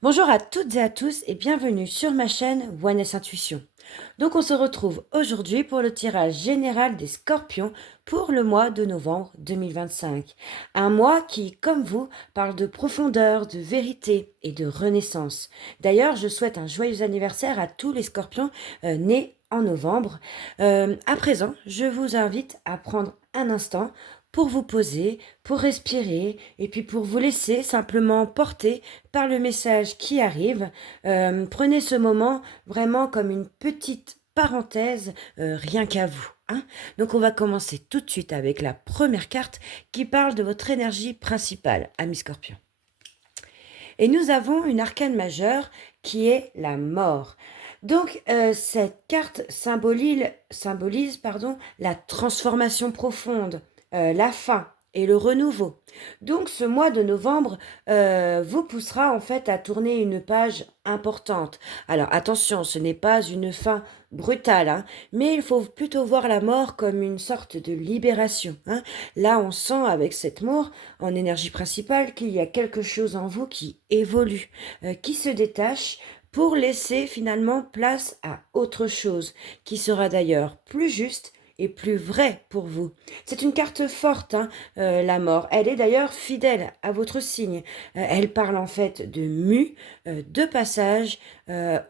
Bonjour à toutes et à tous et bienvenue sur ma chaîne Oneness Intuition. Donc on se retrouve aujourd'hui pour le tirage général des Scorpions pour le mois de novembre 2025. Un mois qui, comme vous, parle de profondeur, de vérité et de renaissance. D'ailleurs, je souhaite un joyeux anniversaire à tous les Scorpions nés en novembre. À présent, je vous invite à prendre un instant pour vous poser, pour respirer et puis pour vous laisser simplement porter par le message qui arrive. Prenez ce moment vraiment comme une petite parenthèse, rien qu'à vous, hein. Donc on va commencer tout de suite avec la première carte qui parle de votre énergie principale, ami Scorpion. Et nous avons une arcane majeure qui est la mort. Donc cette carte symbolise la transformation profonde, la fin et le renouveau. Donc ce mois de novembre vous poussera en fait à tourner une page importante. Alors attention, ce n'est pas une fin brutale, hein, mais il faut plutôt voir la mort comme une sorte de libération, hein. Là, on sent avec cette mort en énergie principale qu'il y a quelque chose en vous qui évolue, qui se détache pour laisser finalement place à autre chose, qui sera d'ailleurs plus juste et plus vrai pour vous. C'est une carte forte, hein, la mort. Elle est d'ailleurs fidèle à votre signe. Elle parle en fait de mue, de passage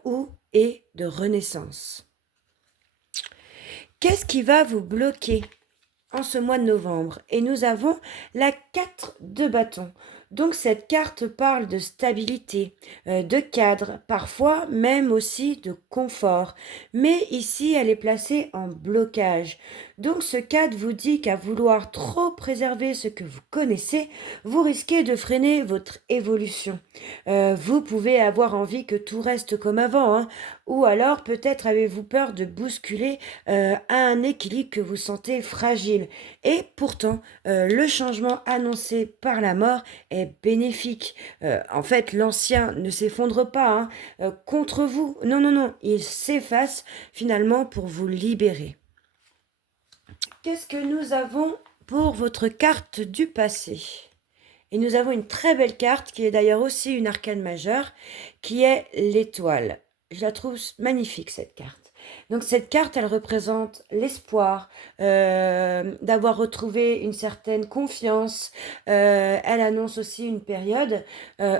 ou et de renaissance. Qu'est-ce qui va vous bloquer en ce mois de novembre? Et nous avons la 4 de bâton. Donc cette carte parle de stabilité, de cadre, parfois même aussi de confort. Mais ici, elle est placée en blocage. Donc ce cadre vous dit qu'à vouloir trop préserver ce que vous connaissez, vous risquez de freiner votre évolution. Vous pouvez avoir envie que tout reste comme avant, hein, ou alors peut-être avez-vous peur de bousculer un équilibre que vous sentez fragile. Et pourtant, le changement annoncé par la mort est bénéfique. En fait, l'ancien ne s'effondre pas, hein, contre vous. Non, non, non, il s'efface finalement pour vous libérer. Qu'est-ce que nous avons pour votre carte du passé? Et nous avons une très belle carte qui est d'ailleurs aussi une arcane majeure, qui est l'étoile. Je la trouve magnifique cette carte. Donc cette carte, elle représente l'espoir, d'avoir retrouvé une certaine confiance. Elle annonce aussi une période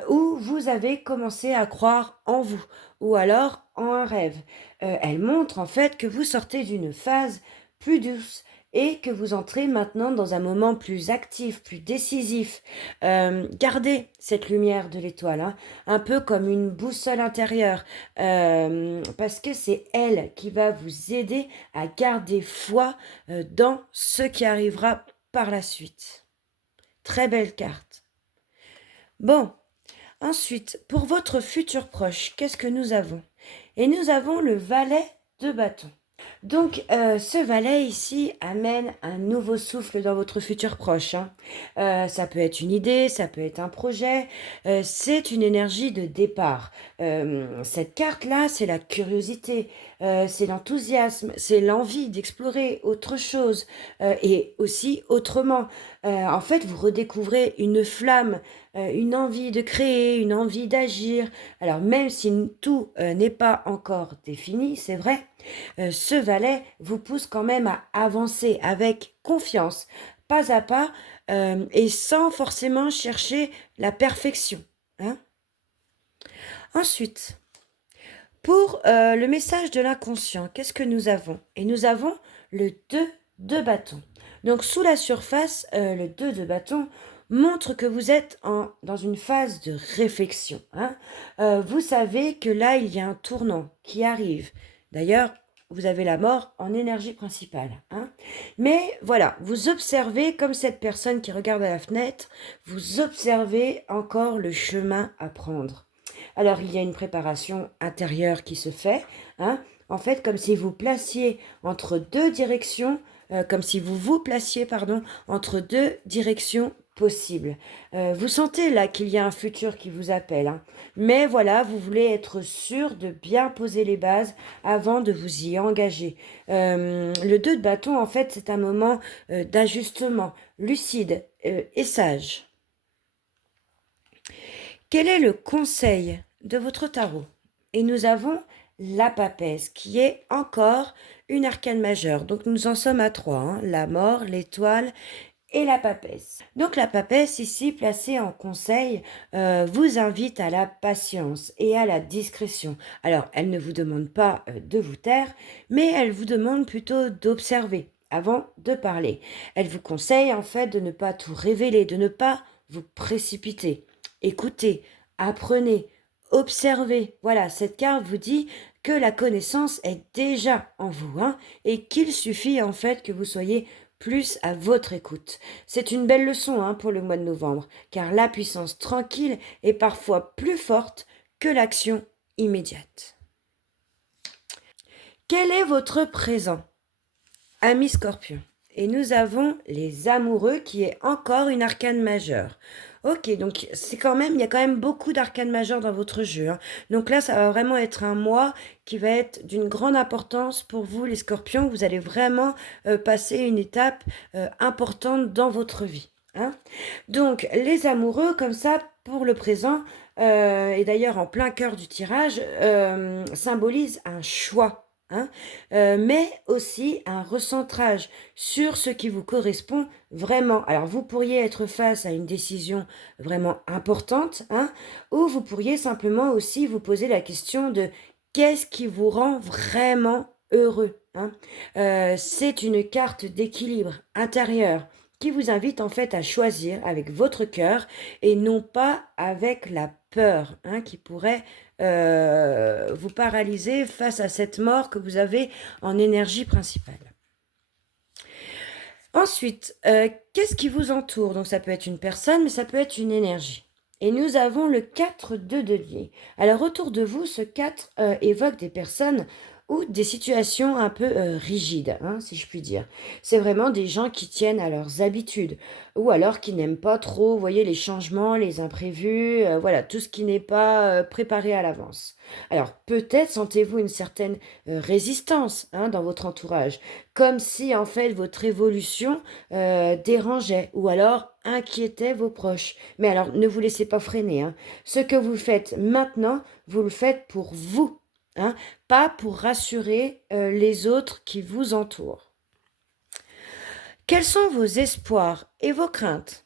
où vous avez commencé à croire en vous, ou alors en un rêve. Elle montre en fait que vous sortez d'une phase plus douce et que vous entrez maintenant dans un moment plus actif, plus décisif. Gardez cette lumière de l'étoile, hein, un peu comme une boussole intérieure, parce que c'est elle qui va vous aider à garder foi dans ce qui arrivera par la suite. Très belle carte. Bon, ensuite, pour votre futur proche, qu'est-ce que nous avons? Et nous avons le valet de bâton. Donc, ce valet ici amène un nouveau souffle dans votre futur proche, hein. Ça peut être une idée, ça peut être un projet, c'est une énergie de départ. Cette carte-là, c'est la curiosité, c'est l'enthousiasme, c'est l'envie d'explorer autre chose et aussi autrement. En fait, vous redécouvrez une flamme, une envie de créer, une envie d'agir. Alors, même si tout n'est pas encore défini, c'est vrai, ce valet vous pousse quand même à avancer avec confiance, pas à pas, et sans forcément chercher la perfection, hein. Ensuite, pour le message de l'inconscient, qu'est-ce que nous avons? Et nous avons le 2 de bâton. Donc sous la surface, le 2 de bâton montre que vous êtes dans une phase de réflexion, hein. Vous savez que là, il y a un tournant qui arrive. D'ailleurs, vous avez la mort en énergie principale, hein. Mais voilà, vous observez comme cette personne qui regarde à la fenêtre, vous observez encore le chemin à prendre. Alors, il y a une préparation intérieure qui se fait, hein, en fait, comme si vous placiez entre deux directions, comme si vous vous placiez, pardon, entre deux directions possibles. Vous sentez là qu'il y a un futur qui vous appelle, hein, mais voilà, vous voulez être sûr de bien poser les bases avant de vous y engager. Le 2 de bâton, en fait, c'est un moment d'ajustement lucide et sage. Quel est le conseil de votre tarot. Et nous avons la papesse, qui est encore une arcane majeure. Donc nous en sommes à 3, hein, la mort, l'étoile et la papesse. Donc la papesse, ici placée en conseil, vous invite à la patience et à la discrétion. Alors, elle ne vous demande pas de vous taire, mais elle vous demande plutôt d'observer avant de parler. Elle vous conseille en fait de ne pas tout révéler, de ne pas vous précipiter. Écoutez, apprenez, observez. Voilà, cette carte vous dit que la connaissance est déjà en vous, hein, et qu'il suffit en fait que vous soyez plus à votre écoute. C'est une belle leçon, hein, pour le mois de novembre, car la puissance tranquille est parfois plus forte que l'action immédiate. Quel est votre présent, ami Scorpion? Et nous avons les amoureux qui est encore une arcane majeure. Ok, donc c'est quand même, il y a quand même beaucoup d'arcanes majeures dans votre jeu, hein. Donc là, ça va vraiment être un mois qui va être d'une grande importance pour vous, les Scorpions. Vous allez vraiment passer une étape importante dans votre vie, hein. Donc les amoureux, comme ça, pour le présent, et d'ailleurs en plein cœur du tirage, symbolisent un choix, hein, mais aussi un recentrage sur ce qui vous correspond vraiment. Alors vous pourriez être face à une décision vraiment importante, hein, ou vous pourriez simplement aussi vous poser la question de qu'est-ce qui vous rend vraiment heureux, hein. C'est une carte d'équilibre intérieur qui vous invite en fait à choisir avec votre cœur et non pas avec la peur, hein, qui pourrait vous paralyser face à cette mort que vous avez en énergie principale. Ensuite, qu'est-ce qui vous entoure? Donc ça peut être une personne, mais ça peut être une énergie. Et nous avons le 4 de denier. Alors autour de vous, ce 4 évoque des personnes ou des situations un peu rigides, hein, si je puis dire. C'est vraiment des gens qui tiennent à leurs habitudes, ou alors qui n'aiment pas trop, vous voyez, les changements, les imprévus, voilà, tout ce qui n'est pas préparé à l'avance. Alors peut-être sentez-vous une certaine résistance, hein, dans votre entourage, comme si en fait votre évolution dérangeait, ou alors inquiétait vos proches. Mais alors ne vous laissez pas freiner, hein. Ce que vous faites maintenant, vous le faites pour vous, hein, pas pour rassurer les autres qui vous entourent. Quels sont vos espoirs et vos craintes?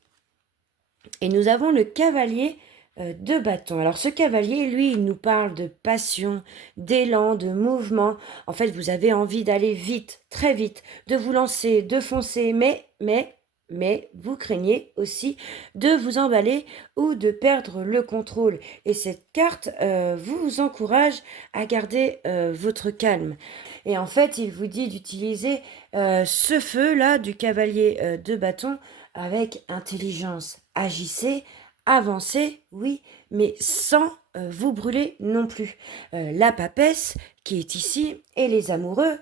Et nous avons le cavalier de bâton. Alors ce cavalier, lui, il nous parle de passion, d'élan, de mouvement. En fait, vous avez envie d'aller vite, très vite, de vous lancer, de foncer, mais vous craignez aussi de vous emballer ou de perdre le contrôle. Et cette carte vous encourage à garder votre calme. Et en fait, il vous dit d'utiliser ce feu-là du cavalier de bâton avec intelligence. Agissez, avancez, oui, mais sans vous brûler non plus. La papesse qui est ici et les amoureux,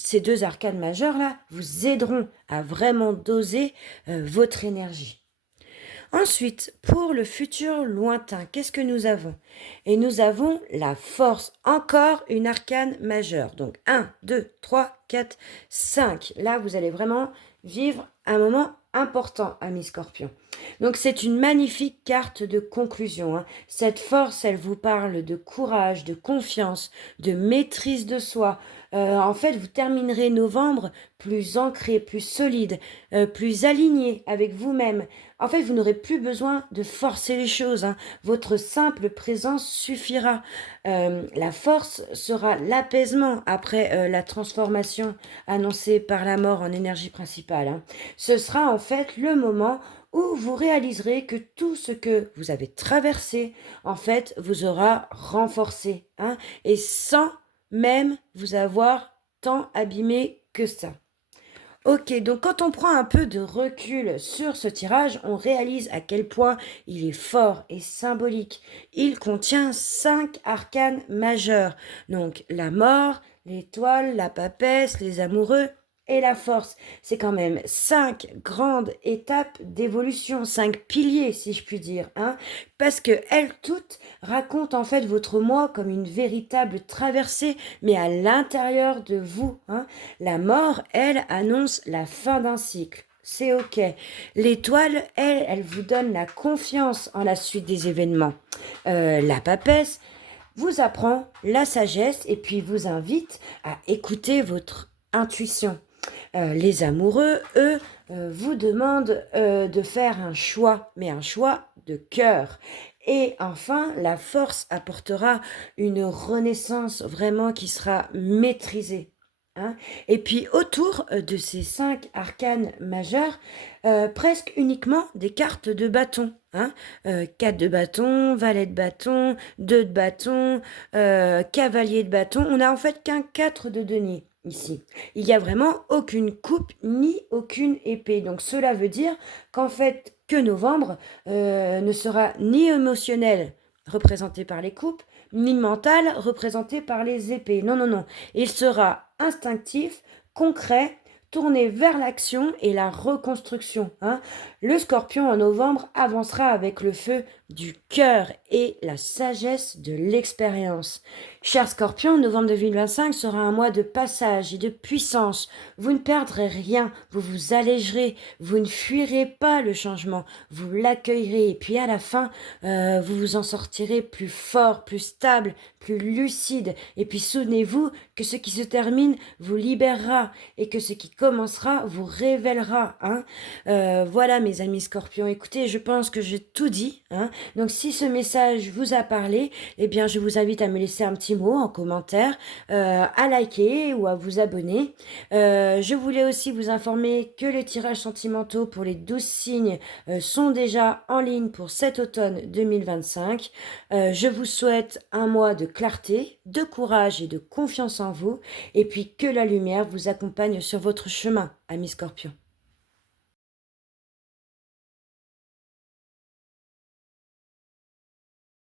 ces deux arcanes majeures-là, vous aideront à vraiment doser votre énergie. Ensuite, pour le futur lointain, qu'est-ce que nous avons? Et nous avons la force, encore une arcane majeure. Donc 1, 2, 3, 4, 5. Là, vous allez vraiment vivre un moment important, ami Scorpion. Donc c'est une magnifique carte de conclusion, hein. Cette force, elle vous parle de courage, de confiance, de maîtrise de soi. En fait, vous terminerez novembre plus ancré, plus solide, plus aligné avec vous-même. En fait, vous n'aurez plus besoin de forcer les choses, hein. Votre simple présence suffira. La force sera l'apaisement après la transformation annoncée par la mort en énergie principale, hein. Ce sera en fait le moment où vous réaliserez que tout ce que vous avez traversé, en fait, vous aura renforcé, hein, et sans même vous avoir tant abîmé que ça. Ok, donc quand on prend un peu de recul sur ce tirage, on réalise à quel point il est fort et symbolique. Il contient 5 arcanes majeurs, donc la mort, l'étoile, la papesse, les amoureux et la force. C'est quand même 5 grandes étapes d'évolution, 5 piliers si je puis dire, hein, parce que elles toutes racontent en fait votre moi comme une véritable traversée, mais à l'intérieur de vous, hein. La mort, elle, annonce la fin d'un cycle. c'est ok. L'étoile, elle, elle vous donne la confiance en la suite des événements. La papesse vous apprend la sagesse et puis vous invite à écouter votre intuition. Les amoureux, eux, vous demandent de faire un choix, mais un choix de cœur. Et enfin, la force apportera une renaissance vraiment qui sera maîtrisée. Hein. Et puis autour de ces 5 arcanes majeurs, presque uniquement des cartes de bâton. Hein. 4 de bâton, valet de bâton, 2 de bâton, cavalier de bâton. On n'a en fait qu'un 4 de denier ici. Il n'y a vraiment aucune coupe ni aucune épée. Donc cela veut dire qu'en fait, que novembre ne sera ni émotionnel, représenté par les coupes, ni mental, représenté par les épées. Non, non, non. Il sera instinctif, concret, tourné vers l'action et la reconstruction. Hein. Le scorpion en novembre avancera avec le feu du cœur et la sagesse de l'expérience. Cher Scorpion, novembre 2025 sera un mois de passage et de puissance. Vous ne perdrez rien, vous vous allégerez, vous ne fuirez pas le changement, vous l'accueillerez et puis à la fin, vous vous en sortirez plus fort, plus stable, plus lucide. Et puis souvenez-vous que ce qui se termine vous libérera et que ce qui commencera vous révélera. Hein. Voilà mes amis Scorpions, écoutez, je pense que j'ai tout dit. Hein. Donc si ce message vous a parlé, eh bien je vous invite à me laisser un petit mot en commentaire, à liker ou à vous abonner. Je voulais aussi vous informer que les tirages sentimentaux pour les 12 signes sont déjà en ligne pour cet automne 2025. Je vous souhaite un mois de clarté, de courage et de confiance en vous, et puis que la lumière vous accompagne sur votre chemin, amis Scorpions.